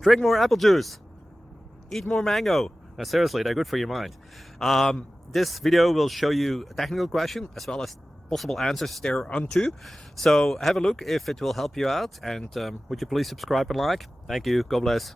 Drink more apple juice. Eat more mango. No, seriously, they're good for your mind. This video will show you a technical question as well as possible answers thereunto. So have a look if it will help you out, and would you please subscribe and like? Thank you. God bless.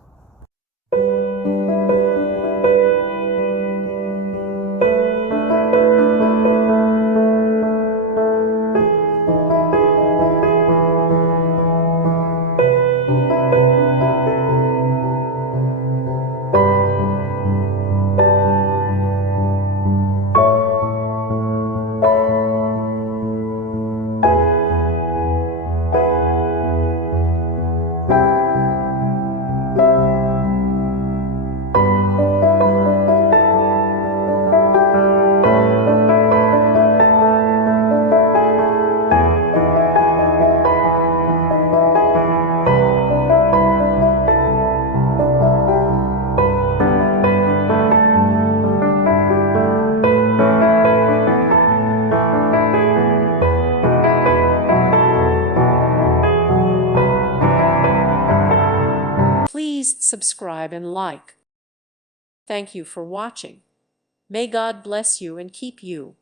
Please subscribe and like. Thank you for watching. May God bless you and keep you.